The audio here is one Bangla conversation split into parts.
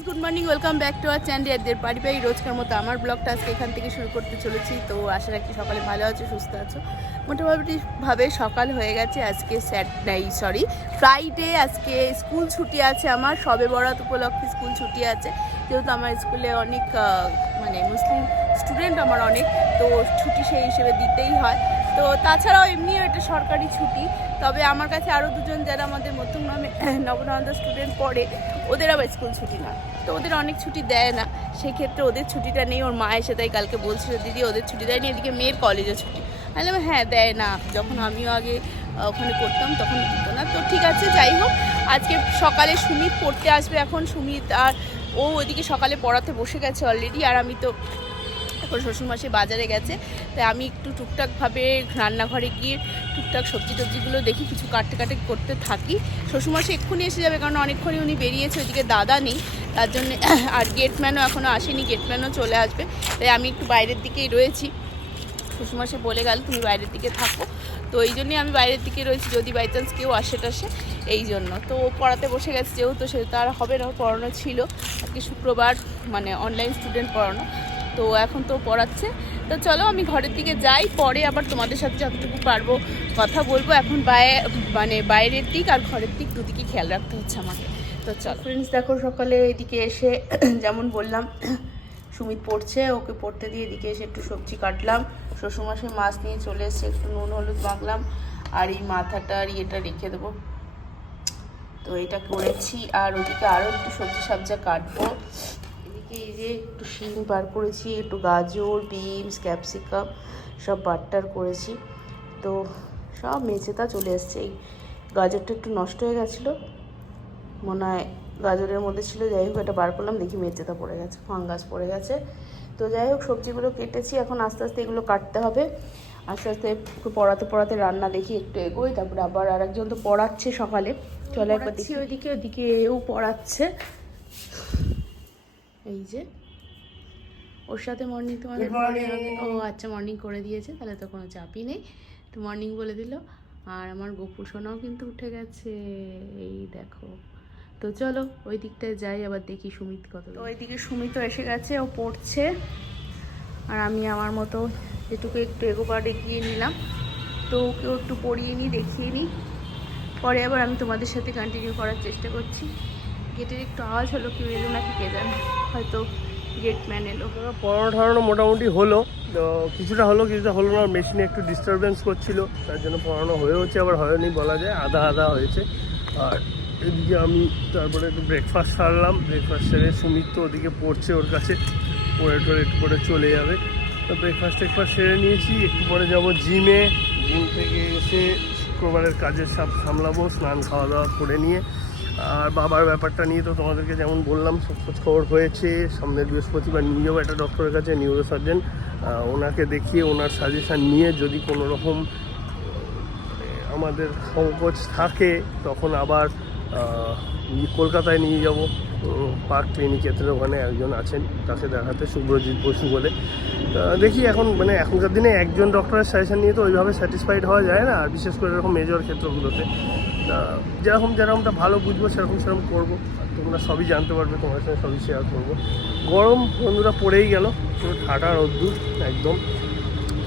Friends good morning welcome back to আর চ্যান্ডি এদের বাড়ি রোজকার মতো আমার ব্লগটা আজকে এখান থেকে শুরু করতে চলেছি, তো আশা রাখি সকালে ভালো আছো, সুস্থ আছো। মোটামুটিভাবে সকাল হয়ে গেছে, আজকে স্যাটারডে সরি ফ্রাইডে আজকে স্কুল ছুটি আছে আমার, সবে বরাত উপলক্ষে স্কুল ছুটি আছে। যেহেতু আমার স্কুলে অনেক মানে মুসলিম স্টুডেন্ট আমার অনেক, তো ছুটি সেই হিসেবে দিতেই হয়। তো তাছাড়াও এমনিও এটা সরকারি ছুটি, তবে আমার কাছে আরও দুজন যারা আমাদের মধ্যম নামে নবনন্দা স্টুডেন্ট পড়ে, ওদের আবার স্কুল ছুটি না। তো ওদের অনেক ছুটি দেয় না। সেক্ষেত্রে ওদের ছুটিটা নেই। ওর মা এসে তাই কালকে বলছিল, দিদি, ওদের ছুটি দেয়নি। এদিকে মেয়ের কলেজে ছুটি। আমি হ্যাঁ দেয় না। যখন আমিও আগে ওখানে করতাম তখন দিত না। তো ঠিক আছে, যাই হোক। আজকে সকালে সুমিত পড়তে আসবে এখন। সুমিত আর ও ওদিকে সকালে পড়াতে বসে গেছে অলরেডি আর আমি তো এখন শ্বশুরমাসে বাজারে গেছে, তাই আমি একটু টুকটাকভাবে রান্নাঘরে গিয়ে টুকটাক সবজি টবজিগুলো দেখি, কিছু কাটতে কাটে করতে থাকি। শ্বশুরমাসে এক্ষুনি এসে যাবে, কারণ অনেকক্ষণই উনি বেরিয়েছে, ওইদিকে দাদা নেই, তার জন্য আর গেটম্যানও এখনও আসেনি গেটম্যানও চলে আসবে, তাই আমি একটু বাইরের দিকেই রয়েছি। শ্বশুরমাসে বলে গেল, তুমি বাইরের দিকে থাকো। তো এই জন্যই আমি বাইরের দিকে রয়েছি, যদি বাই চান্স কেউ আসে টাসে, এই জন্য। তো ও পড়াতে বসে গেছে, যেহেতু সে তো আর হবে না পড়ানো ছিল। আজকে শুক্রবার মানে অনলাইন স্টুডেন্ট পড়ানো। তো এখন তো পড়াচ্ছে। তো চলো আমি ঘরের দিকে যাই, পরে আবার তোমাদের সাথে যতটুকু পারব কথা বলব। এখন বাইরে মানে বাইরের দিক আর ঘরের দিক দুদিকে খেয়াল রাখতে হচ্ছে আমাকে। তো চলো। ফ্রেন্ডস দেখো সকালে এদিকে এসে যেমন বললাম, সুমিত পড়ছে, ওকে পড়তে দিয়ে এদিকে এসে একটু সবজি কাটলাম। শ্বশুরমাসে মাছ নিয়ে চলে এসে একটু নুন, হলুদ মাখলাম আর এই মাথাটা আর ইয়েটা রেখে দেবো। তো এটা করেছি আর ওদিকে আরও একটু সবজি সবজা কাটবো। এদিকে এই যে একটু শিম বার করেছি, একটু গাজর, বিনস, ক্যাপসিকাম সব বাট্টার করেছি। তো সব মেঝেতা চলে এসছে। এই গাজরটা একটু নষ্ট হয়ে গেছিল। মনে হয় গাজরের মধ্যে ছিল। যাই হোক, এটা বার করলাম। দেখি মেঝেতা পড়ে গেছে, ফাঙ্গাস পড়ে গেছে। তো যাই হোক, সবজিগুলো কেটেছি। এখন আস্তে আস্তে এগুলো কাটতে হবে। আস্তে আস্তে একটু পড়াতে পড়াতে রান্না দেখি একটু এগোই। তারপরে আবার আরেকজন তো পড়াচ্ছে সকালে। চলো একবার দেখি। ওইদিকে ওইদিকে এও পড়াচ্ছে। এই যে। ওর সাথে মর্নিং তোমাদের ও আচ্ছা মর্নিং করে দিয়েছে তাহলে তো কোনো চাপই নেই। তো মর্নিং বলে দিল। আর আমার গোপু সোনাও কিন্তু উঠে গেছে। এই দেখো। তো চলো ওই দিকটায় যাই আবার দেখি সুমিত কত তো ওইদিকে সুমিত এসে গেছে ও পড়ছে। আর আমি আমার মতো যেটুকু একটু এগোপারে গিয়ে নিলাম। তো ওকেও একটু পড়িয়ে নিই দেখিয়ে নিই। পরে আবার আমি তোমাদের সাথে কন্টিনিউ করার চেষ্টা করছি। গেটের একটু আওয়াজ হলো, কেউ এলো নাকি কে জানে। হয়তো পড়ানো ঠড়ানো মোটামুটি হলো। কিছুটা হলো কিছুটা হলো না। মেশিনে একটু ডিস্টারবেন্স করছিল। তার জন্য পড়ানো হয়েওছে আবার হয়নি বলা যায়। আধা আধা হয়েছে। আর এদিকে আমি তারপরে একটু ব্রেকফাস্ট সারলাম। ব্রেকফাস্ট সেরে সুমিত তো ওদিকে পড়ছে ওর কাছে। পড়ে টরে পরে চলে যাবে। তো ব্রেকফাস্ট টেকফাস্ট সেরে নিয়েছি। একটু পরে যাব জিমে জিম থেকে এসে শুক্রবারের কাজের সব সামলাবো, স্নান খাওয়া দাওয়া করে নিয়ে। আর বাবার ব্যাপারটা নিয়ে তো তোমাদেরকে যেমন বললাম, সব খোঁজ খবর হয়েছে। সামনের বৃহস্পতিবার নিয়ে যাব একটা ডক্টরের কাছে নিউরো সার্জেন ওনাকে দেখিয়ে ওনার সাজেশান নিয়ে যদি কোনো রকম আমাদের সংকোচ থাকে, তখন আবার কলকাতায় নিয়ে যাব। পার্ক ক্লিনিকের ওখানে একজন আছেন, তাকে দেখাতে সুব্রজিৎ বসু বলে। দেখি এখন মানে এখনকার দিনে একজন ডক্টরের সাজেশন নিয়ে তো ওইভাবে স্যাটিসফাইড হওয়া যায় না, আর বিশেষ করে এরকম মেজর ক্ষেত্রগুলোতে। তা যেরকম যেরকমটা ভালো বুঝব, সেরকম সেরকম করব। তোমরা সবই জানতে পারবে তোমার সঙ্গে সবই শেয়ার করব। গরম বন্ধুরা পড়েই গেল, পুরো ঠাটা রোদ্দুর, একদম।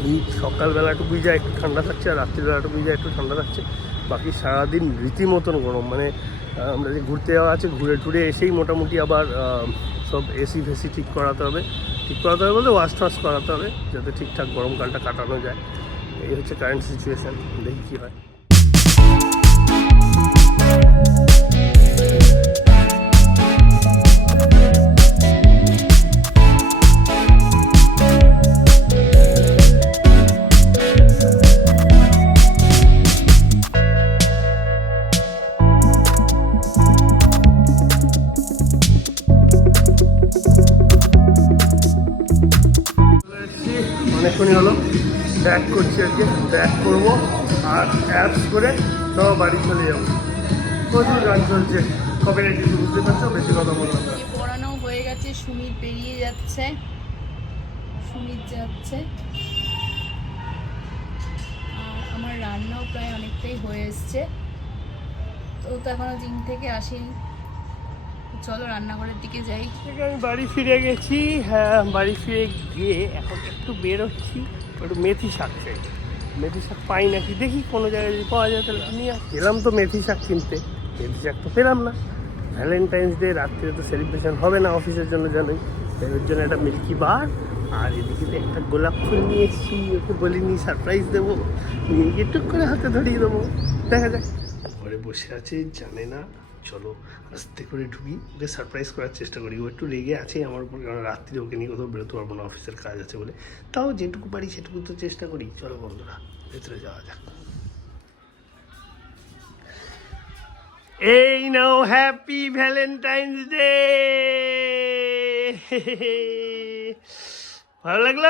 এই সকালবেলাটুকুই যা একটু ঠান্ডা থাকছে, আর রাত্রিবেলাটুকুই যা একটু ঠান্ডা থাকছে। বাকি সারাদিন রীতিমতন গরম মানে আমরা যে ঘুরতে যাওয়া আছে, ঘুরে টুরে এসেই মোটামুটি আবার সব এসি ফেসি ঠিক করাতে হবে। ঠিক করাতে হবে বলতে ওয়াশ টাশ করাতে হবে, যাতে ঠিকঠাক গরমকালটা কাটানো যায়। এই হচ্ছে কারেন্ট সিচুয়েশান দেখি কী হয়। অনেকক্ষণই হলো। ব্যাক করছি আজকে। ব্যাক করব। আর অ্যাপস করে সব বাড়ি চলে যাব। প্রচুর গান চলছে। কিছু বুঝতে পারছ? বেশি কথা বললাম পড়ানো হয়ে গেছে সুমিত বেরিয়ে যাচ্ছে। সুমিত যাচ্ছে। আমার রান্নাও প্রায় অনেকটাই হয়ে এসছে। তো তো এখনও জিম থেকে আসেনি। চলো রান্নাঘরের দিকে যাই। আমি বাড়ি ফিরে গেছি। হ্যাঁ বাড়ি ফিরে গিয়ে এখন একটু বেরোচ্ছি। একটু মেথি শাক চাই। মেথি শাক পাই নাকি? দেখি কোনো জায়গায় যদি পাওয়া যায় তাহলে আমি। গেলাম তো মেথি শাক কিনতে। শাক তো পেলাম না। ভ্যালেন্টাইন্স ডে রাত্রে তো সেলিব্রেশন হবে না অফিসের জন্য জানোই। ওর জন্য একটা মিল্কি বার আর এদিকে তো একটা গোলাপ ফুল নিয়ে এসেছি ওকে বলিনি সারপ্রাইজ দেবো। নিয়ে গিয়ে টুক করে হাতে ধরিয়ে দেবো। দেখা যাক। ঘরে বসে আছে, জানে না। চলো আস্তে করে ঢুকি। ওকে সারপ্রাইজ করার চেষ্টা করি। ও একটু রেগে আছে আমার উপর, কারণ রাত্রি ওকে নিয়ে কোথাও বেরোতে পারব না অফিসের কাজ আছে বলে। তাও যেটুকু পারি সেটুকু তো চেষ্টা করি। চলো বন্ধুরা, ভেতরে যাওয়া যাক। এই নাও হ্যাপি ভ্যালেন্টাইন্স ডে ভালো লাগল?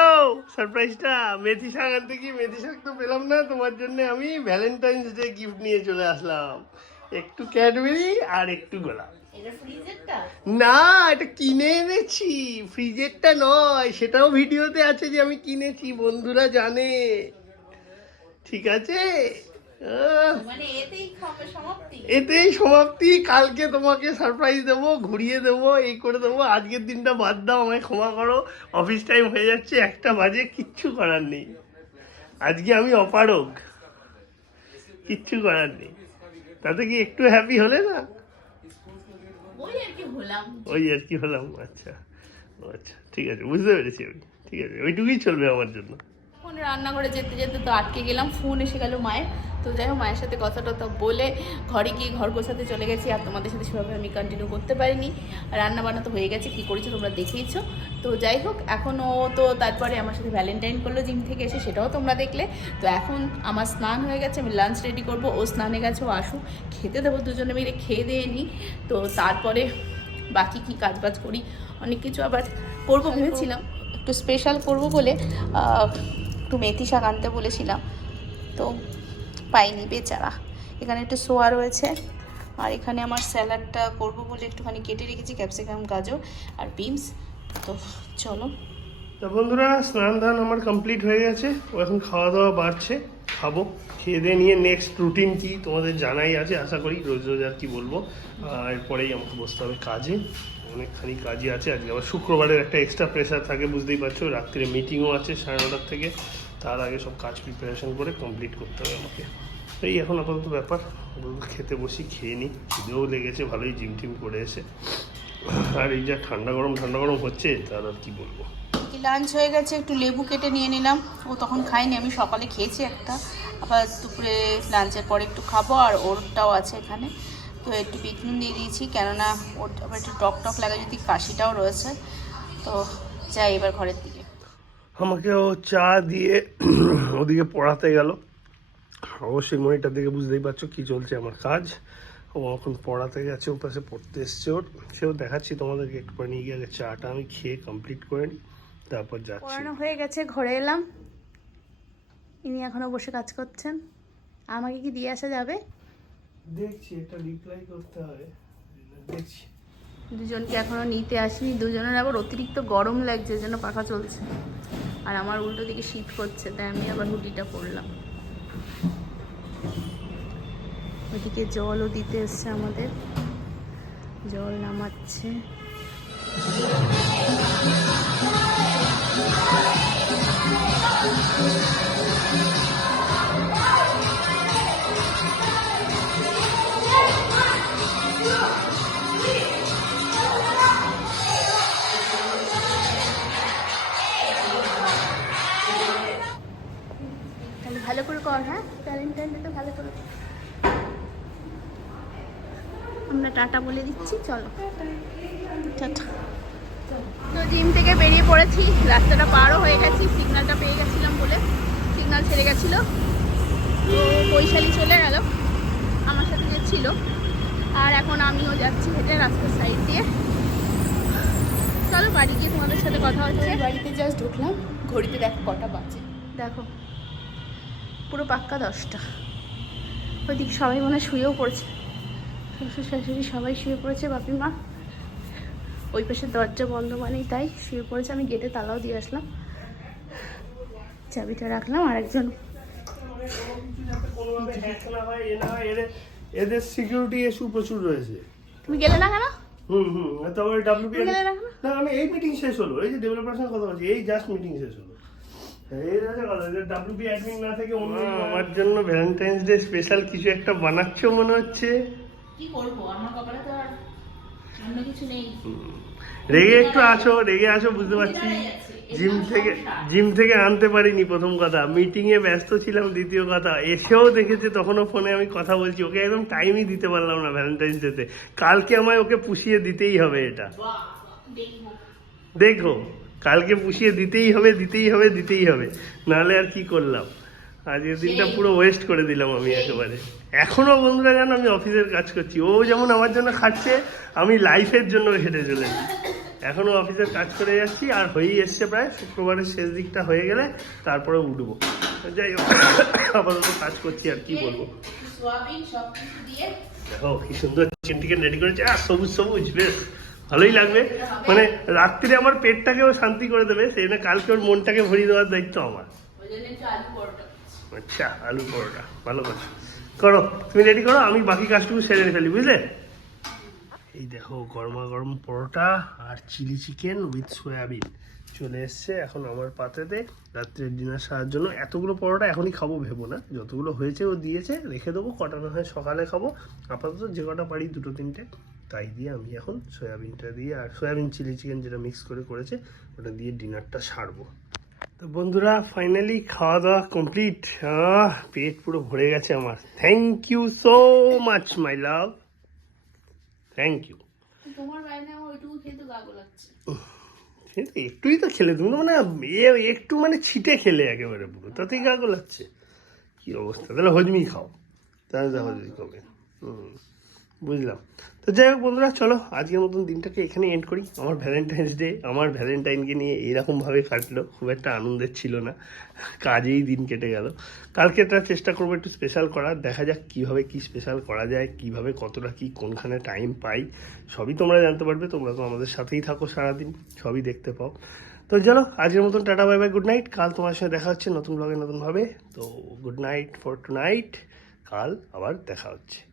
সারপ্রাইজটা মেথি শাক আনতে কি মেথি শাক তো পেলাম না তোমার জন্য আমি ভ্যালেন্টাইন্স ডে গিফট নিয়ে চলে আসলাম। একটু ক্যাডবেরি আর একটু গোলাপ। না এটা কিনে এনেছি। ফ্রিজেরটা নয় সেটাও ভিডিওতে আছে যে আমি কিনেছি বন্ধুরা জানে। ঠিক আছে? এতেই সমাপ্তি। এতেই সমাপ্তি। কালকে তোমাকে সারপ্রাইজ দেবো ঘুরিয়ে দেবো এই করে দেবো। আজকের দিনটা বাদ দাও আমায় ক্ষমা করো। অফিস টাইম হয়ে যাচ্ছে একটা বাজে কিচ্ছু করার নেই। আজকে আমি অপারগ। কিচ্ছু করার নেই। তাতে কি একটু হ্যাপি হলে না? ওই আর কি হলাম। আচ্ছা। আচ্ছা ঠিক আছে বুঝতে পেরেছি আমি। ঠিক আছে ওইটুকুই চলবে আমার জন্য। রান্নাঘরে যেতে যেতে তো আটকে গেলাম ফোন এসে গেল মায়ের। তো যাই হোক মায়ের সাথে কথা টথা বলে ঘরে গিয়ে ঘর গোছাতে চলে গেছি আর তোমাদের সাথে সেভাবে আমি কন্টিনিউ করতে পারিনি। রান্না বান্না তো হয়ে গেছে কী করেছ তোমরা দেখেইছো তো যাই হোক এখনও তো তারপরে আমার সাথে ভ্যালেন্টাইন করল জিম থেকে এসে সেটাও তোমরা দেখলে। তো এখন আমার স্নান হয়ে গেছে আমি লাঞ্চ রেডি করব ও স্নানে গেছে ও আসুক। খেতে দেবো দুজনে মিলে খেয়ে দিয়ে নিই তো তারপরে বাকি কি কাজ বাজ করি অনেক কিছু আবার করব ভেবেছিলাম। একটু স্পেশাল করব বলে একটু মেথি শাক আনতে বলেছিলাম। তো পাইনি বেচারা। এখানে একটু সোয়া রয়েছে। আর এখানে আমার স্যালাডটা করব বলে একটুখানি কেটে রেখেছি, ক্যাপসিকাম, গাজর আর বিনস। তো চলো। তা বন্ধুরা, স্নান ধান আমার কমপ্লিট হয়ে গেছে। ও এখন খাওয়া দাওয়া বাড়ছে। খাব। খেয়ে দিয়ে নিয়ে নেক্সট রুটিন কি তোমাদের জানাই আছে। আশা করি রোজ রোজ আর কি বলব। এরপরেই আমাকে বসতে হবে কাজে। অনেকখানি কাজই আছে। আজকে আবার শুক্রবারের একটা এক্সট্রা প্রেশার থাকে, বুঝতেই পারছ। রাত্রে মিটিংও আছে সাড়ে নটার থেকে। তার আগে সব কাজ প্রিপারেশন করে কমপ্লিট করতে হবে আমাকে। এই এখন আপাতত ব্যাপার। আপাতত খেতে বসি, খেয়ে নিই। খিদেও লেগেছে, ভালোই জিম টিম করে এসে। আর এই যা ঠান্ডা গরম ঠান্ডা গরম হচ্ছে, তার আর কি বলব। লাঞ্চ হয়ে গেছে, একটু লেবু কেটে নিয়ে নিলাম। ও তখন খাইনি আমি সকালে খেয়েছি একটা। আবার দুপুরে লাঞ্চের পরে একটু খাব, আর ওরটাও আছে এখানে। তো একটু বিট নুন দিয়ে দিয়েছি, কেননা ওর আবার একটু টক টক লাগে, যদি কাশিটাও রয়েছে। তো যাই, এবার ঘরের দিকে। আমাকে ও চা দিয়ে ওদিকে পড়াতে গেল। অবশ্যই মনিটার দিকে বুঝতেই পারছ কি চলছে আমার কাজ। ও এখন পড়াতে গেছে ও পাশে পড়তে এসছে ওর। সেও দেখাচ্ছি তোমাদেরকে একটু পরে নিয়ে গিয়ে চাটা আমি খেয়ে কমপ্লিট করে নিই তারপর যাচ্ছি। পড়ানো হয়ে গেছে ঘরে এলাম। ইনি এখনও বসে কাজ করছেন। আমাকে কি দিয়ে আসা যাবে? দেখছি এটা রিপ্লাই করতে হবে। দেখছি। দুজনকে এখনও নিতে আসিনি দুজনের আবার অতিরিক্ত গরম লাগছে যেন পাখা চলছে। আর আমার উল্টো দিকে শীত করছে, তাই আমি আবার হুটিটা পরলাম। ওদিকে জলও দিতে এসছে আমাদের। জল নামাচ্ছে। তাহলে টাটা বলে দিচ্ছি চলো। টাটা। তো জিম থেকে বেরিয়ে পড়েছি রাস্তাটা পারও হয়ে গেছি সিগনালটা পেয়ে গেছিলাম বলে সিগনাল ছেড়ে গেছিল। তো বৈশালী চলে গেল আমার সাথে যে ছিল। আর এখন আমিও যাচ্ছি হেঁটে রাস্তার সাইড দিয়ে। চলো বাড়ি গিয়ে তোমাদের সাথে কথা হচ্ছে। বাড়িতে জাস্ট ঢুকলাম ঘড়িতে দেখো কটা বাজে। দেখো পুরো পাক্কা দশটা। ওইদিকে সবাই মনে হয় শুয়েও পড়েছে। শ্বশুর শাশুড়ি সবাই শুয়ে পড়েছে বাপি মা। ওই পাশে দরজা বন্ধ মানেই তাই শুয়ে পড়েছে। আমি গেটে তালাও দিয়ে আসলাম। চাবিটা রাখলাম আর একজন কোনোভাবে না হয় এ না হয় এদের এদের সিকিউরিটি ইস্যু প্রচুর রয়েছে তুমি গেলে না কেন? হুম ডাব্লিউপি না। আমি এই মিটিং শেষ হলো। এই যে ডেভেলপার কথা বলছি এই জাস্ট মিটিং শেষ হলো। আমার জন্য ভ্যালেন্টাইন্স ডে স্পেশাল কিছু একটা বানাচ্ছো মনে হচ্ছে? কি করব? আমার কপালে তো আর অন্য কিছু নেই। রেগে একটু আছো রেগে আছো বুঝতে পারছি। জিম থেকে জিম থেকে আনতে পারিনি প্রথম কথা। মিটিং এ ব্যস্ত ছিলাম দ্বিতীয় কথা। এসেও দেখেছে তখনও ফোনে আমি কথা বলছি। ওকে একদম টাইমই দিতে পারলাম না ভ্যালেন্টাইন্স ডেতে কালকে আমায় ওকে পুষিয়ে দিতেই হবে এটা। দেখো কালকে পুষিয়ে দিতেই হবে দিতেই হবে দিতেই হবে। নাহলে আর কি করলাম? আজকের দিনটা পুরো ওয়েস্ট করে দিলাম আমি একেবারে। এখনও বন্ধুরা জানো আমি অফিসের কাজ করছি। ও যেমন আমার জন্য খাচ্ছে আমি লাইফের জন্য হেঁটে চলেছি। এখনও অফিসের কাজ করে যাচ্ছি আর হয়েই এসছে প্রায় শুক্রবারের শেষ দিকটা হয়ে গেলে তারপরে উঠবো। যাই হোক আপাতত কাজ করছি আর কি বলব। দেখো কি সুন্দর চিকেন টিকেন রেডি করেছে আর সবুজ সবুজ বেশ ভালোই লাগবে। মানে রাত্রিরে আমার পেটটাকেও শান্তি করে দেবে সেই জন্য কালকে ওর মনটাকে ভরিয়ে দেওয়ার দায়িত্ব আমার। আচ্ছা আলু পরোটা ভালো কথা। করো, তুমি রেডি করো? আমি বাকি কাজটুকু সেরে ফেলি, বুঝলে? এই দেখো গরমা গরম পরোটা আর চিলি চিকেন উইথ সয়াবিন চলে এসছে এখন আমার পাত্রেতে রাত্রের ডিনার সারার জন্য এতগুলো পরোটা এখনই খাব, ভেবো না। যতগুলো হয়েছে ও দিয়েছে, রেখে দেবো, কটা না হয় সকালে খাব। আপাতত যে কটা পারি দুটো তিনটে, তাই দিয়ে আমি এখন সয়াবিনটা দিয়ে আর সয়াবিন চিলি চিকেন যেটা মিক্স করে করেছে, ওটা দিয়ে ডিনারটা সারবো। তো বন্ধুরা ফাইনালি খাওয়া দাওয়া কমপ্লিট পেট পুরো ভরে গেছে আমার। Thank you so much my love thank you একটুই তো খেলে তুমি মানে একটু মানে ছিটে খেলে একেবারে পুরো। তাতেই গা গোলাচ্ছে। কি অবস্থা? তাহলে হজমি খাও। তাহলে হজমি কমে হুম। বুঝলাম। তো যাই হোক বন্ধুরা, চলো আজকের মতন দিনটাকে এখানে এন্ড করি। আমার ভ্যালেন্টাইন্স ডে আমার ভ্যালেন্টাইনকে নিয়ে এরকমভাবে কাটলো, খুব একটা আনন্দের ছিল না। কাজেই দিন কেটে গেল। কালকে একটা চেষ্টা করব একটু স্পেশাল করার, দেখা যাক কীভাবে কি স্পেশাল করা যায়, কীভাবে কতটা কি, কোনখানে টাইম পাই, সবই তোমরা জানতে পারবে, তোমরা তো আমাদের সাথেই থাকো সারাদিন, সবই দেখতে পাও। তো চলো, আজকের মতন tata bye bye good night কাল তোমার সঙ্গে দেখা হচ্ছে নতুন ব্লগে নতুনভাবে। তো good night for tonight কাল আবার দেখা হচ্ছে।